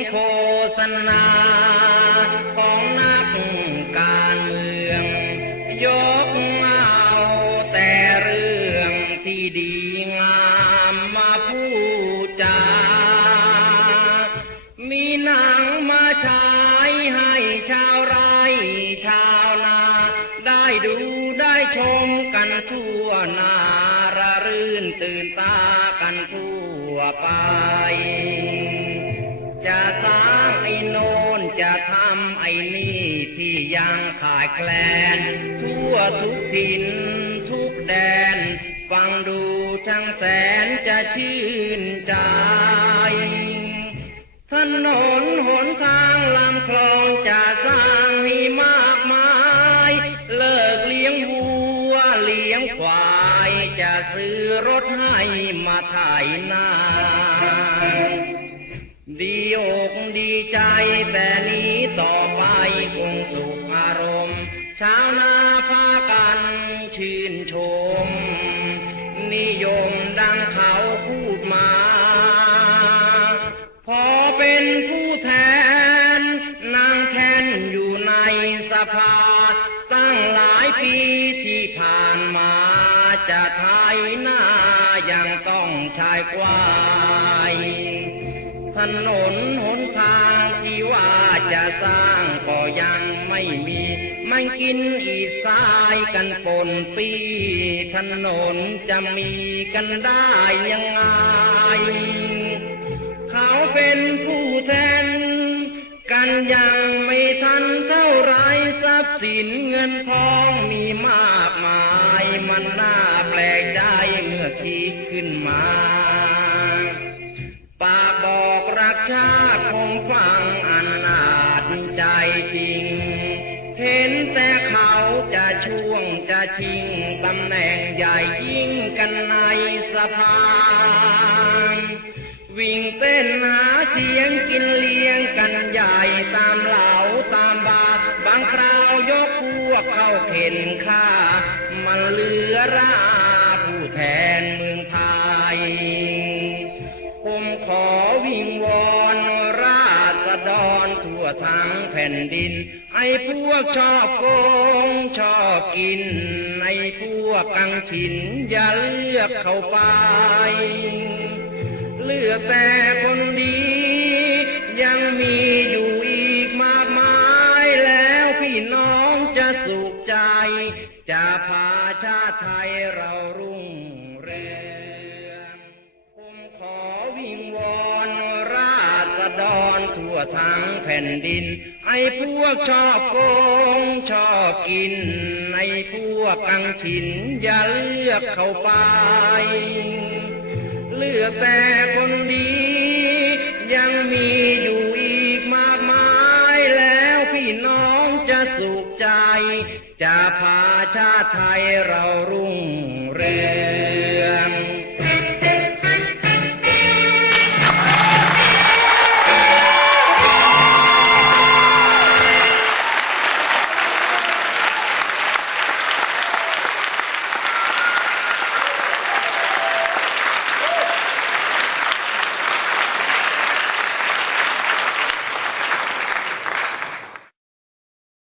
งโฆษณาของนักการเมือง ยกเอาแต่เรื่องที่ดีงามมาพูดจา มีหนังมาฉายให้ชาวไร่ชาวนา ได้ดูได้ชมกันทั่วนาระรื่นตื่นตากันทั่วไป จะสร้างไอ้โนนจะทำไอ้นี่ที่ยังขาดแคลน ทั่วทุกถิ่นทุกแดน ฟังดูทั้งแสนจะชื่นใจถนนหนทางลำคลองจะสร้างให้มากมาย เลิกเลี้ยงวัวเลี้ยงควาย จะซื้อรถให้มาถ่ายนา ดีอกดีใจแต่นี้ต่อไปคงสุขอารมณ์ชาวนาพากันชื่นชม นิยมดังเขาพูดมา พอเป็นผู้แทนนางแทนอยู่ในสภา ตั้งหลายปีที่ผ่านมาจะไทยหน้ายังต้องชายกวาย นนหนทางที่ว่าจะสร้างก็ยังไม่มี มันกินอีสายกันปนปีถนนจะมีกันได้ยังไง เขาเป็นผู้แทน กันยังไม่ทันเท่าไรทรัพย์สินเงินทองมีมากมาย มันน่าแปลกใจเมื่อคิดขึ้นมา จจริง เห็นแต่เขาจะช่วงจะชิงตำแหน่งใหญ่ยิ่งกันในสภา วิ่งเต้นหาเสียงกินเลี้ยงกันใหญ่ตามเหล่าตามบาบางคราวยกพวกเข้าเข็นฆ่า มันเหลือราผู้แทนเมือ ทั้งแผ่นดิน ไอ้พวกชอบโกงชอบกิน ไอ้พวกกังฉินอย่าเลือกเข้าไป เลือกแต่คนดี ยังมีอยู่อีกมากมายแล้วพี่น้องจะสุขใจ จะพาชาติไทยเรารุ่ ทั้งแผ่นดิน ไอ้พวกชอบโกงชอบกิน ไอ้พวกกังฉินอย่าเลือกเข้าไป เลือกแต่คนดี ยังมีอยู่อีกมากมายแล้วพี่น้องจะสุขใจ จะพาชาติไทยเรารุ่งเรือง